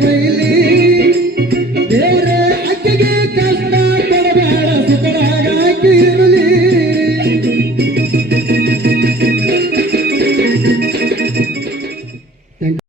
Really